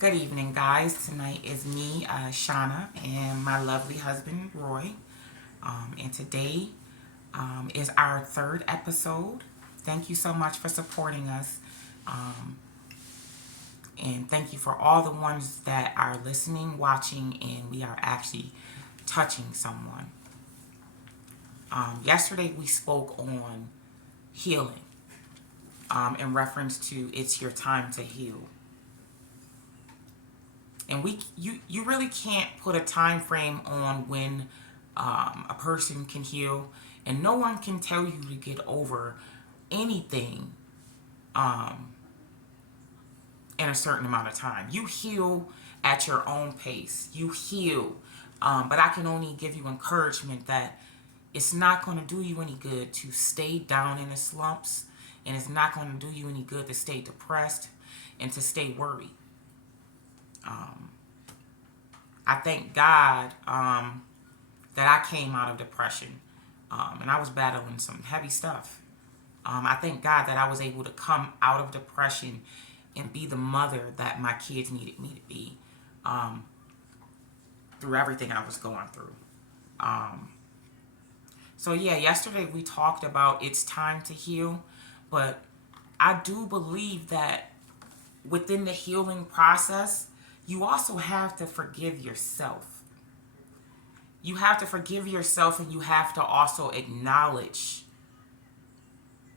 Good evening, guys. Tonight is me, Shauna, and my lovely husband, Roy. And today is our third episode. Thank you so much for supporting us. Um, and thank you for all the ones that are listening, watching, and we are actually touching someone. Yesterday, we spoke on healing in reference to it's your time to heal. And you really can't put a time frame on when a person can heal, and no one can tell you to get over anything um, in a certain amount of time. You heal at your own pace. You heal, but I can only give you encouragement that it's not going to do you any good to stay down in the slumps, and it's not going to do you any good to stay depressed and to stay worried. I thank God that I came out of depression, and I was battling some heavy stuff. I thank God that I was able to come out of depression and be the mother that my kids needed me to be through everything I was going through. Um, so, yeah, yesterday we talked about it's time to heal, but I do believe that within the healing process, you also have to forgive yourself. You have to forgive yourself, and you have to also acknowledge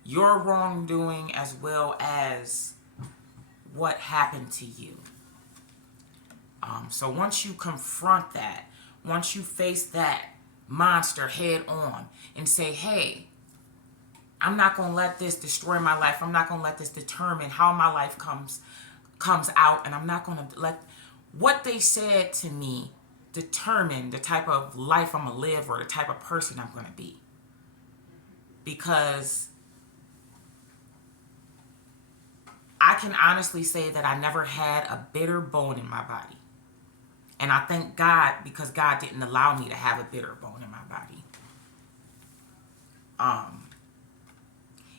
your wrongdoing as well as what happened to you. So once you confront that, once you face that monster head on and say, hey, I'm not going to let this destroy my life. I'm not going to let this determine how my life comes out, and I'm not going to let what they said to me determine the type of life I'm going to live or the type of person I'm going to be. Because I can honestly say that I never had a bitter bone in my body. And I thank God because God didn't allow me to have a bitter bone in my body.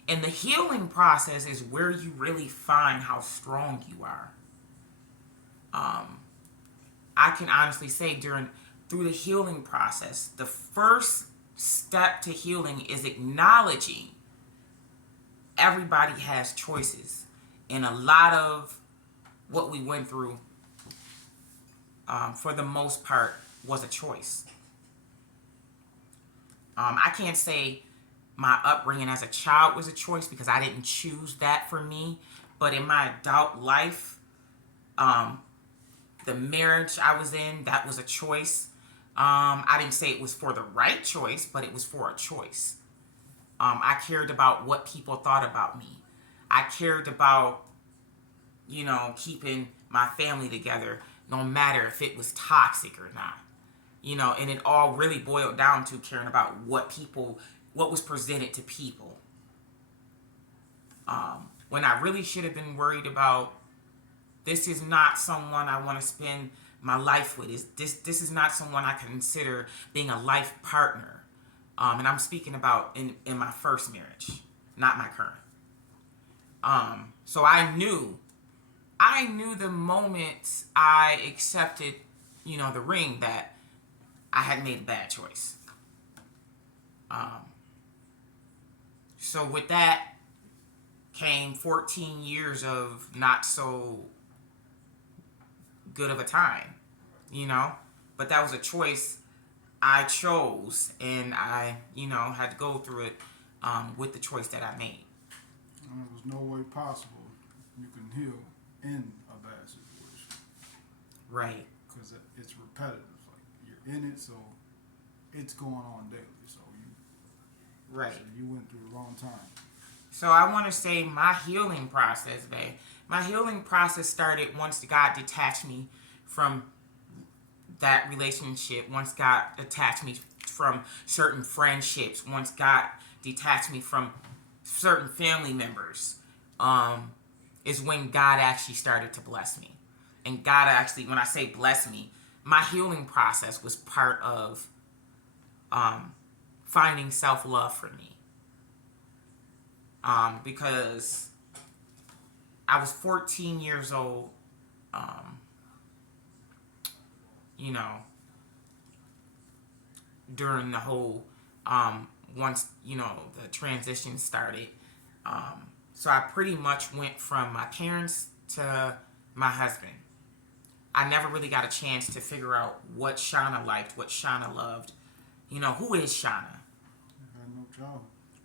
And the healing process is where you really find how strong you are. I can honestly say through the healing process, the first step to healing is acknowledging everybody has choices. And a lot of what we went through, for the most part, was a choice. I can't say my upbringing as a child was a choice because I didn't choose that for me. But in my adult life, the marriage I was in, that was a choice. I didn't say it was for the right choice, but it was for a choice. I cared about what people thought about me. I cared about, keeping my family together, no matter if it was toxic or not. And it all really boiled down to caring about what was presented to people. When I really should have been worried about, this is not someone I want to spend my life with. This is not someone I consider being a life partner. And I'm speaking about in my first marriage, not my current. So I knew the moment I accepted, the ring, that I had made a bad choice. So with that came 14 years of not so good of a time, but that was a choice I chose, and I, had to go through it with the choice that I made. And there was no way possible you can heal in a bad situation. Right. Because it's repetitive. Like you're in it, so it's going on daily. Right. So you went through the wrong time. So I want to say my healing process, babe. My healing process started once God detached me from that relationship. Once God detached me from certain friendships. Once God detached me from certain family members, is when God actually started to bless me. And God actually, when I say bless me, my healing process was part of finding self-love for me. Because I was 14 years old you know, during the whole, once, you know, the transition started. So I pretty much went from my parents to my husband. I never really got a chance to figure out what Shauna liked, what Shauna loved. You know, who is Shauna? I had no child.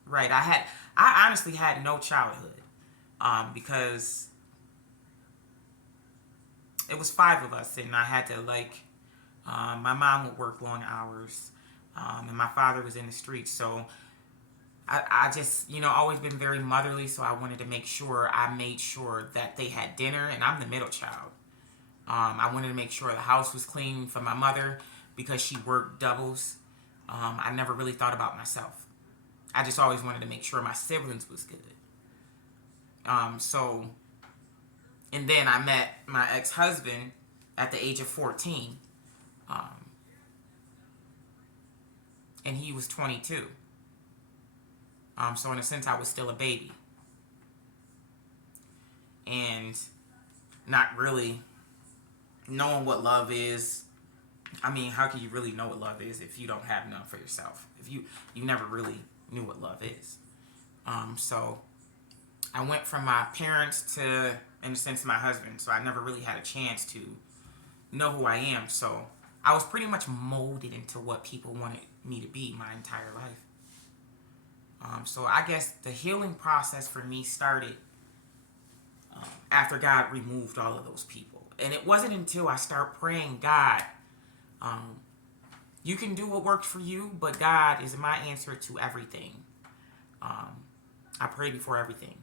Right. I honestly had no childhood. Because it was five of us, and I had to, like, my mom would work long hours, and my father was in the streets. So I just, you know, always been very motherly. So I wanted to make sure I made sure that they had dinner, and I'm the middle child. I wanted to make sure the house was clean for my mother because she worked doubles. I never really thought about myself. I just always wanted to make sure my siblings was good. So, and then I met my ex-husband at the age of 14. And he was 22. So in a sense, I was still a baby. And not really knowing what love is. I mean, how can you really know what love is if you don't have none for yourself? If you never really knew what love is. So I went from my parents to, in a sense, my husband. So I never really had a chance to know who I am. So I was pretty much molded into what people wanted me to be my entire life. So I guess the healing process for me started after God removed all of those people. And it wasn't until I started praying, God, you can do what works for you, but God is my answer to everything. I pray before everything.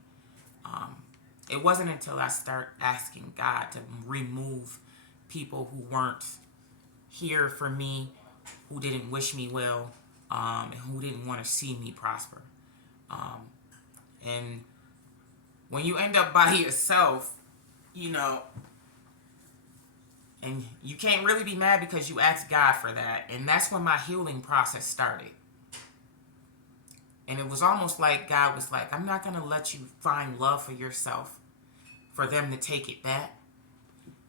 It wasn't until I started asking God to remove people who weren't here for me, who didn't wish me well, and who didn't want to see me prosper. And when you end up by yourself, you know, and you can't really be mad because you asked God for that. And that's when my healing process started. And it was almost like God was like, I'm not going to let you find love for yourself for them to take it back.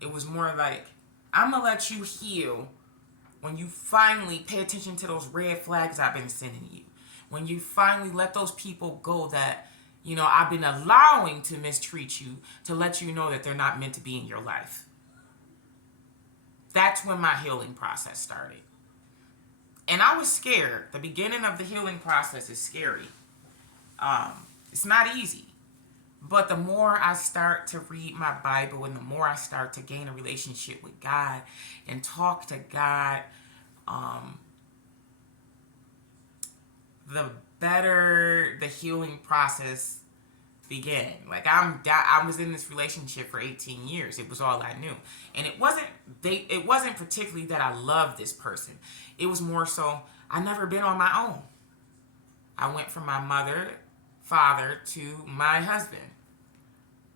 It was more like, I'm going to let you heal when you finally pay attention to those red flags I've been sending you. When you finally let those people go that, you know, I've been allowing to mistreat you, to let you know that they're not meant to be in your life. That's when my healing process started. And I was scared. The beginning of the healing process is scary. It's not easy. But the more I start to read my Bible and the more I start to gain a relationship with God and talk to God, the better the healing process began. Like I was in this relationship for 18 years. It was all I knew. And it wasn't particularly that I loved this person. It was more so I never been on my own. I went from my mother, father to my husband.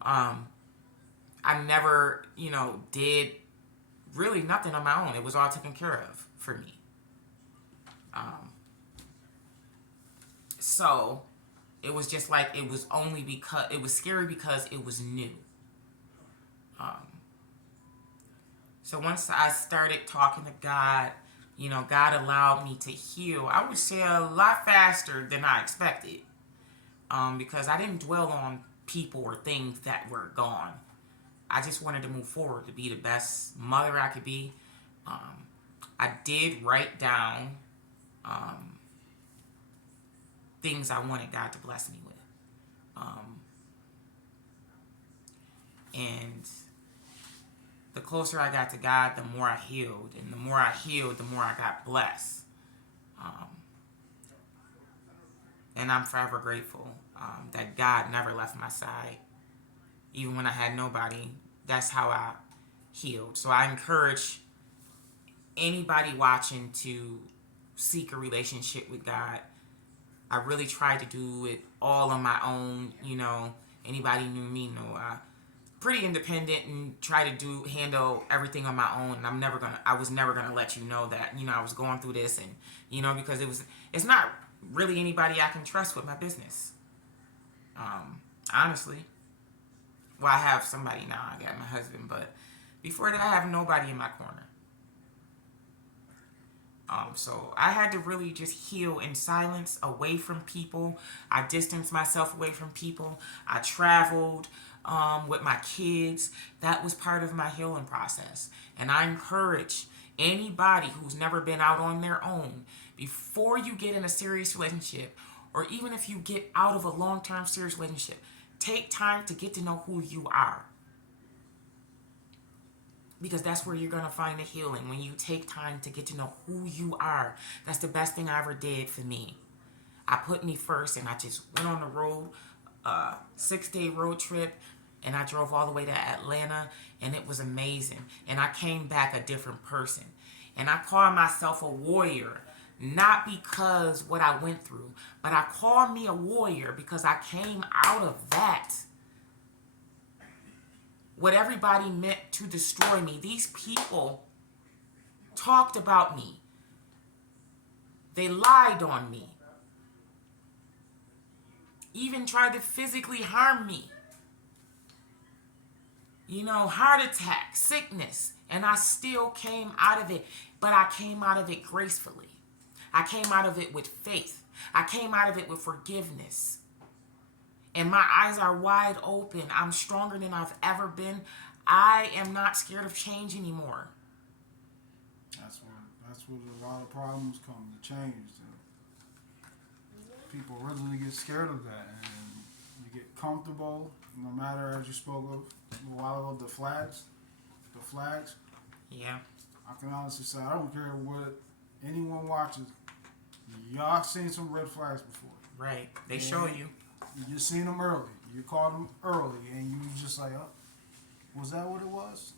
I never, you know, did really nothing on my own. It was all taken care of for me. So it was just like it was only because it was scary because it was new. So once I started talking to God, you know, God allowed me to heal. I would say a lot faster than I expected, because I didn't dwell on people or things that were gone. I just wanted to move forward to be the best mother I could be. I did write down things I wanted God to bless me with. And the closer I got to God, the more I healed. And the more I healed, the more I got blessed. And I'm forever grateful that God never left my side. Even when I had nobody, that's how I healed. So I encourage anybody watching to seek a relationship with God. I really tried to do it all on my own. You know, anybody knew me know pretty independent and try to handle everything on my own. And I was never gonna let you know that, you know, I was going through this, and, you know, because it's not really anybody I can trust with my business. Honestly. Well, I have somebody now. I got my husband, but before that, I have nobody in my corner. So I had to really just heal in silence, away from people. I distanced myself away from people. I traveled with my kids. That was part of my healing process. And I encourage anybody who's never been out on their own, before you get in a serious relationship, or even if you get out of a long-term serious relationship, take time to get to know who you are. Because that's where you're going to find the healing, when you take time to get to know who you are. That's the best thing I ever did for me. I put me first, and I just went on the road, 6-day road trip, and I drove all the way to Atlanta, and it was amazing. And I came back a different person. And I call myself a warrior, not because what I went through, but I call me a warrior because I came out of that. What everybody meant to destroy me. These people talked about me. They lied on me. Even tried to physically harm me. Heart attack, sickness. And I still came out of it. But I came out of it gracefully. I came out of it with faith. I came out of it with forgiveness. And my eyes are wide open. I'm stronger than I've ever been. I am not scared of change anymore. That's where a lot of problems come to change. People really get scared of that, and you get comfortable. No matter, as you spoke of a while ago, the flags. Yeah. I can honestly say I don't care what anyone watches. Y'all seen some red flags before. Right. They show you. You seen them early. You caught them early, and you was just like, oh, was that what it was?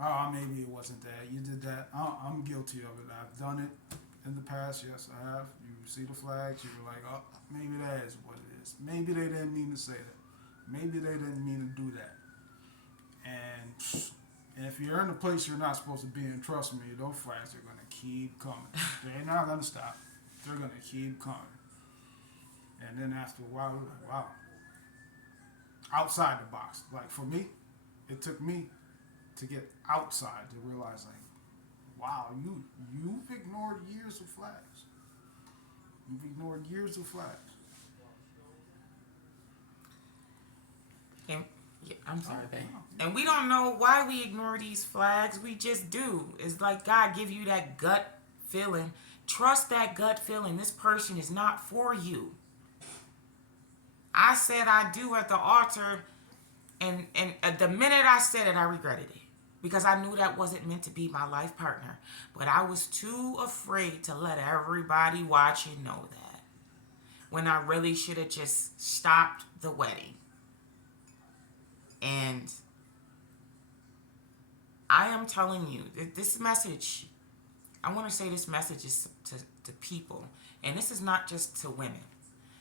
Oh, maybe it wasn't that. You did that. I'm guilty of it. I've done it in the past. Yes, I have. You see the flags. You're like, oh, maybe that is what it is. Maybe they didn't mean to say that. Maybe they didn't mean to do that. And if you're in a place you're not supposed to be in, trust me, those flags are going to keep coming. They're not going to stop. They're going to keep coming. And then after a while, we're like, wow. Outside the box. Like, for me, it took me to get outside to realize, like, wow, you've ignored years of flags. You've ignored years of flags. And, yeah, I'm sorry, babe. And we don't know why we ignore these flags. We just do. It's like God give you that gut feeling. Trust that gut feeling. This person is not for you. I said I do at the altar, and the minute I said it, I regretted it. Because I knew that wasn't meant to be my life partner. But I was too afraid to let everybody watch and know that. When I really should have just stopped the wedding. And I am telling you, this message, I want to say this message is to people. And this is not just to women.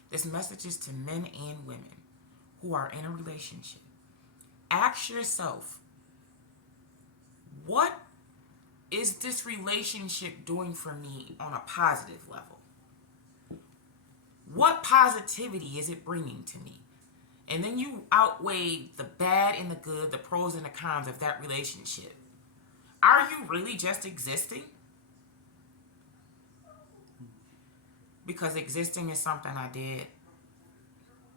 This message is to men and women who are in a relationship. Ask yourself, what is this relationship doing for me on a positive level? What positivity is it bringing to me? And then you outweigh the bad and the good, the pros and the cons of that relationship. Are you really just existing? Because existing is something I did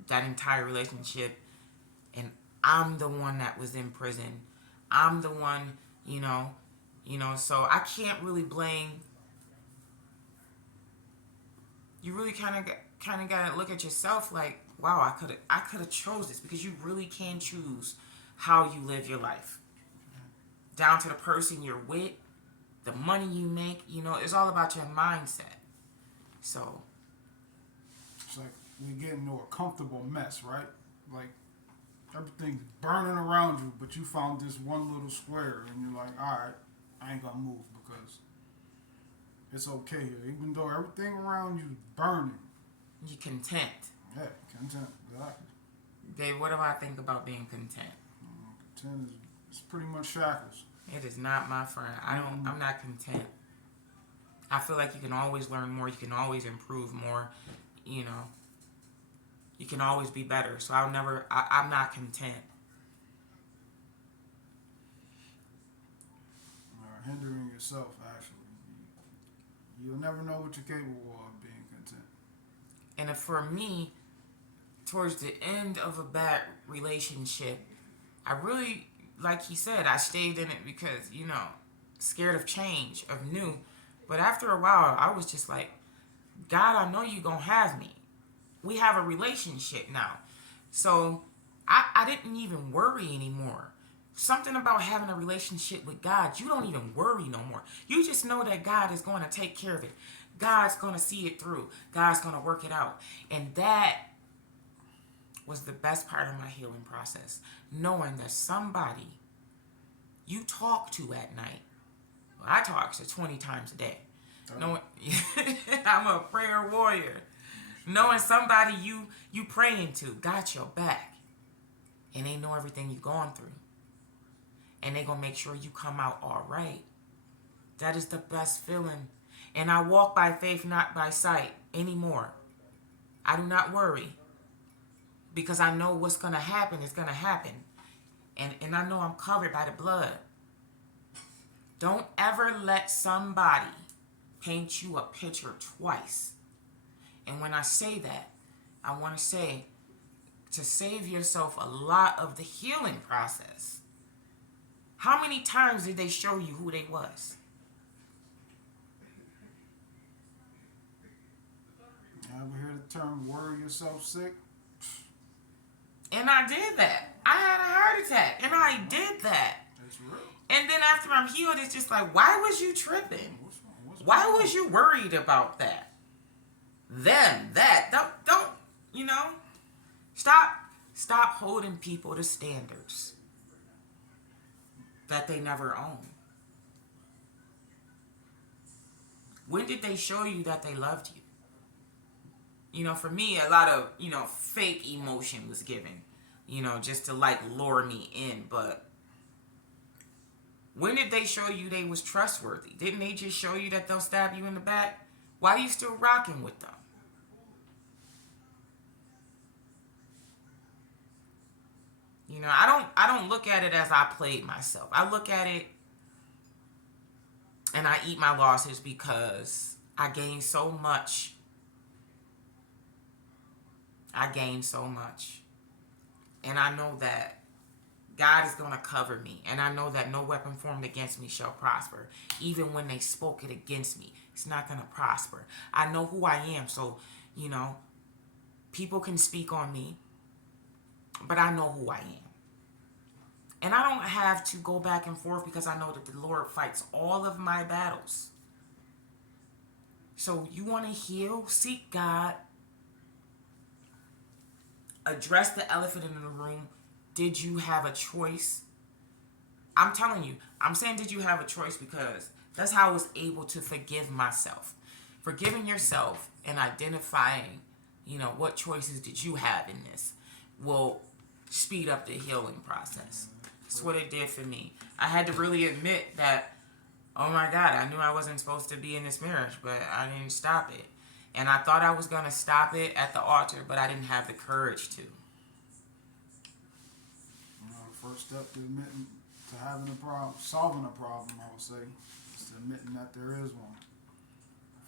that entire relationship, and I'm the one that was in prison. I'm the one, so I can't really blame. You really kind of got to look at yourself like, wow, I could have chose this, because you really can choose how you live your life. Down to the person you're with, the money you make, it's all about your mindset. So it's like we get into a comfortable mess, right? Like everything's burning around you, but you found this one little square, and you're like, all right, I ain't gonna move because it's okay here, even though everything around you is burning. You're content. Yeah, content, exactly. Babe, what do I think about being content? Content is pretty much shackles. It is not my friend. I'm not content. I feel like you can always learn more. You can always improve more. You can always be better. So I'm not content. Hindering yourself, actually. You'll never know what you're capable of being content. And for me, towards the end of a bad relationship, I really, like he said, I stayed in it because, scared of change, of new. But after a while, I was just like, God, I know you gonna have me. We have a relationship now. So I didn't even worry anymore. Something about having a relationship with God, you don't even worry no more. You just know that God is going to take care of it. God's going to see it through. God's going to work it out. And that was the best part of my healing process. Knowing that somebody you talk to at night, well, I talk to 20 times a day. Knowing, I'm a prayer warrior. Knowing somebody you praying to got your back. And they know everything you're going through. And they gonna make sure you come out all right. That is the best feeling. And I walk by faith, not by sight anymore. I do not worry. Because I know what's gonna happen is gonna happen. And I know I'm covered by the blood. Don't ever let somebody paint you a picture twice. And when I say that, I want to say to save yourself a lot of the healing process. How many times did they show you who they was? You ever hear the term worry yourself sick? And I did that. I had a heart attack. And I did that. That's real. And then after I'm healed, it's just like, why was you tripping? What's Why wrong? was you worried about that? Don't, stop holding people to standards that they never own. When did they show you that they loved you? For me, a lot of, fake emotion was given, just to lure me in. But when did they show you they was trustworthy? Didn't they just show you that they'll stab you in the back? Why are you still rocking with them? I don't look at it as I played myself. I look at it and I eat my losses because I gained so much. And I know that God is going to cover me. And I know that no weapon formed against me shall prosper. Even when they spoke it against me, it's not going to prosper. I know who I am. So, people can speak on me, but I know who I am. And I don't have to go back and forth because I know that the Lord fights all of my battles. So you want to heal? Seek God. Address the elephant in the room. Did you have a choice? I'm telling you, I'm saying did you have a choice because that's how I was able to forgive myself. Forgiving yourself and identifying, what choices did you have in this will speed up the healing process. That's what it did for me. I had to really admit that, oh my God, I knew I wasn't supposed to be in this marriage, but I didn't stop it. And I thought I was going to stop it at the altar, but I didn't have the courage to. The first step to admitting to having a problem, solving a problem, I would say, is admitting that there is one.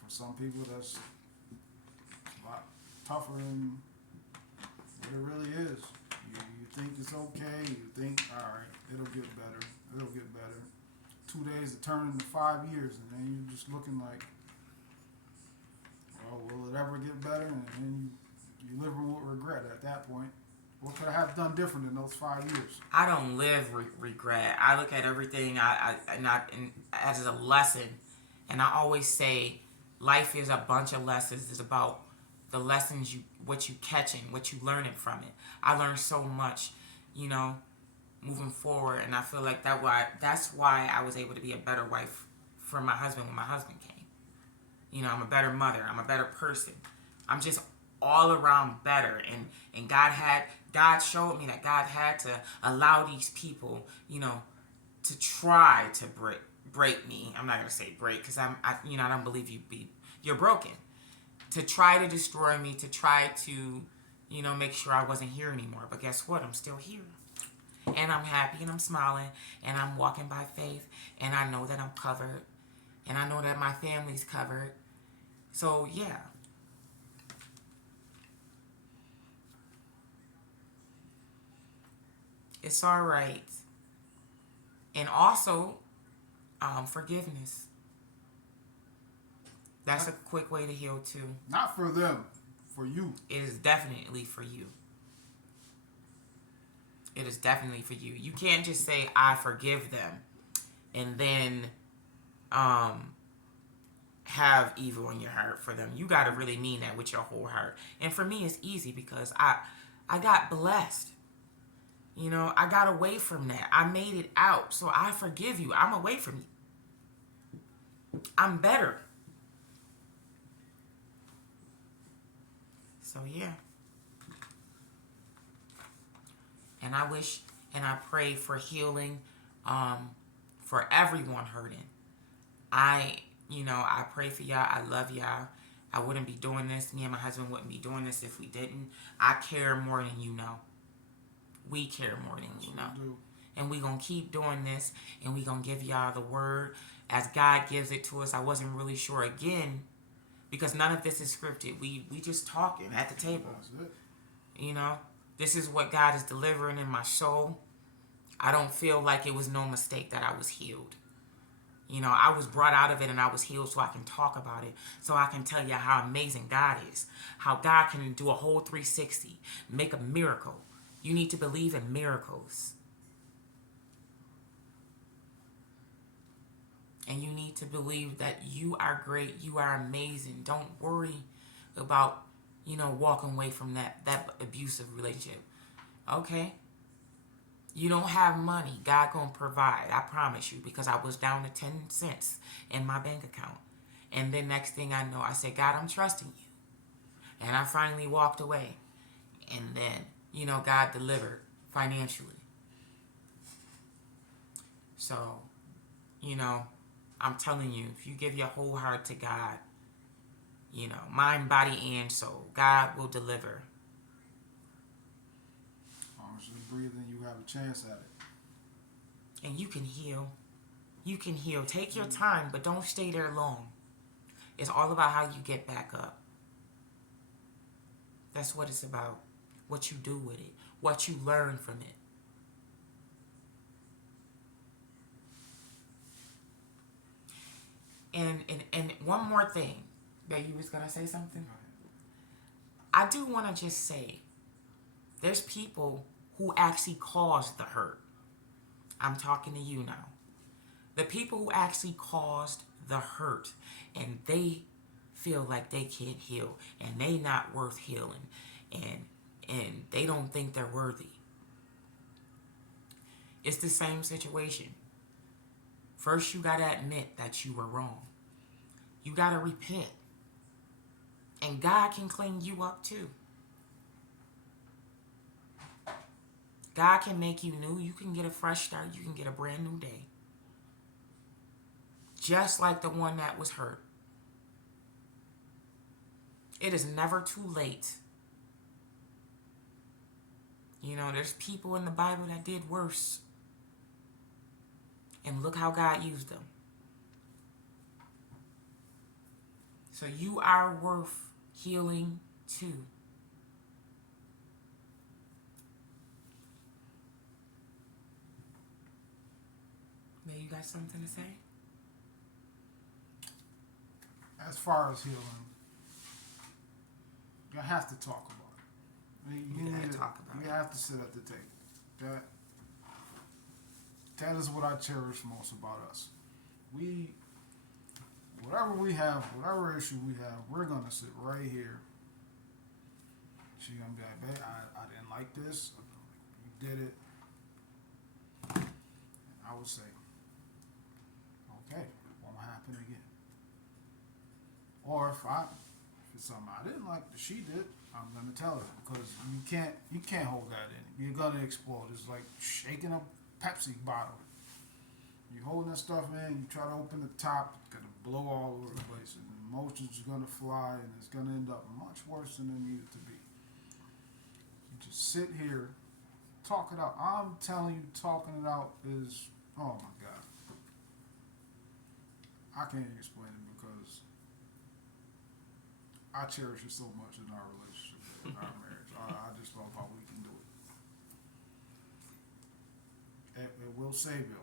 For some people, that's a lot tougher than what it really is. You think it's okay. You think, all right, it'll get better. 2 days to turn into 5 years, and then you're just looking like, well, will it ever get better? And then you live with regret at that point. What could I have done different in those 5 years? I don't live regret. I look at everything as a lesson. And I always say life is a bunch of lessons. It's about the lessons, what you catching, what you learning from it. I learned so much, moving forward. And I feel like that's why I was able to be a better wife for my husband when my husband came. I'm a better mother. I'm a better person. I'm just all around better. And God showed me that God had to allow these people, to try to break me. I'm not going to say break because I don't believe you're broken. To try to destroy me, to try to, make sure I wasn't here anymore. But guess what? I'm still here. And I'm happy and I'm smiling and I'm walking by faith and I know that I'm covered and I know that my family's covered So yeah, it's all right. And also, forgiveness. That's a quick way to heal too. Not for them, for you. It is definitely for you. It is definitely for you. You can't just say I forgive them and then um have evil in your heart for them. You got to really mean that with your whole heart. And for me it's easy because I got blessed. You know, I got away from that. I made it out. So I forgive you. I'm away from you. I'm better. So yeah. And I wish and I pray for healing for everyone hurting. I, I pray for y'all. I love y'all. I wouldn't be doing this. Me and my husband wouldn't be doing this if we didn't. I care more than you know. We care more than you know. And we going to keep doing this. And we going to give y'all the word as God gives it to us. I wasn't really sure again because none of this is scripted. We just talking at the table. You know, this is what God is delivering in my soul. I don't feel like it was no mistake that I was healed. You know, I was brought out of it and I was healed so I can talk about it. So I can tell you how amazing God is. How God can do a whole 360. Make a miracle. You need to believe in miracles. And you need to believe that you are great. You are amazing. Don't worry about, walking away from that abusive relationship. Okay? You don't have money. God gonna provide. I promise you. Because I was down to 10 cents in my bank account. And then next thing I know, I said, God, I'm trusting you. And I finally walked away. And then, God delivered financially. So, I'm telling you, if you give your whole heart to God, mind, body, and soul, God will deliver. As long as you're breathing, you have a chance at it. And you can heal. You can heal. Take your time, but don't stay there long. It's all about how you get back up. That's what it's about. What you do with it. What you learn from it. And one more thing. That you was going to say something? I do want to just say, there's people who actually caused the hurt. I'm talking to you now. The people who actually caused the hurt and they feel like they can't heal and they not worth healing and they don't think they're worthy. It's the same situation. First, you got to admit that you were wrong. You got to repent. And God can clean you up too. God can make you new. You can get a fresh start. You can get a brand new day. Just like the one that was hurt. It is never too late. There's people in the Bible that did worse. And look how God used them. So you are worth healing too. May you got something to say? As far as healing, you have to talk about it. I mean, you have to sit at the table. That is what I cherish most about us. Whatever we have, whatever issue we have, we're gonna sit right here. She's gonna be like, babe, I didn't like this. You did it. And I would say, okay, won't happen again. Or if it's something I didn't like that she did, I'm gonna tell her because you can't hold that in. You're gonna explode. It's like shaking a Pepsi bottle. You holding that stuff in, you try to open the top, it's gonna blow all over the place, and emotions are gonna fly, and it's gonna end up much worse than it needed to be. You just sit here, talk it out. I'm telling you, talking it out is, oh my God. I can't even explain it because I cherish it so much in our relationship, in our marriage. I just love how we can do it. It will save you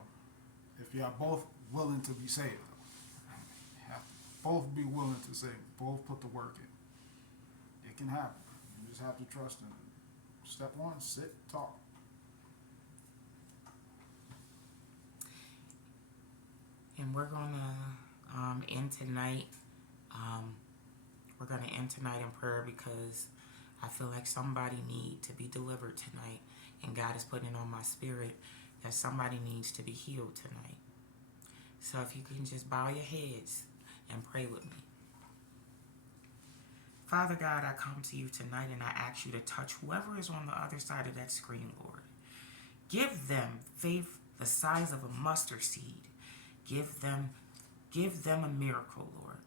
if you are both willing to be saved. You have to both be willing to save. Both put the work in. It can happen. You just have to trust in it. Step one: sit, talk. And we're gonna end tonight. We're gonna end tonight in prayer because I feel like somebody need to be delivered tonight, and God is putting it on my spirit that somebody needs to be healed tonight. So if you can just bow your heads and pray with me. Father God, I come to you tonight and I ask you to touch whoever is on the other side of that screen, Lord. Give them faith the size of a mustard seed. Give them a miracle, Lord.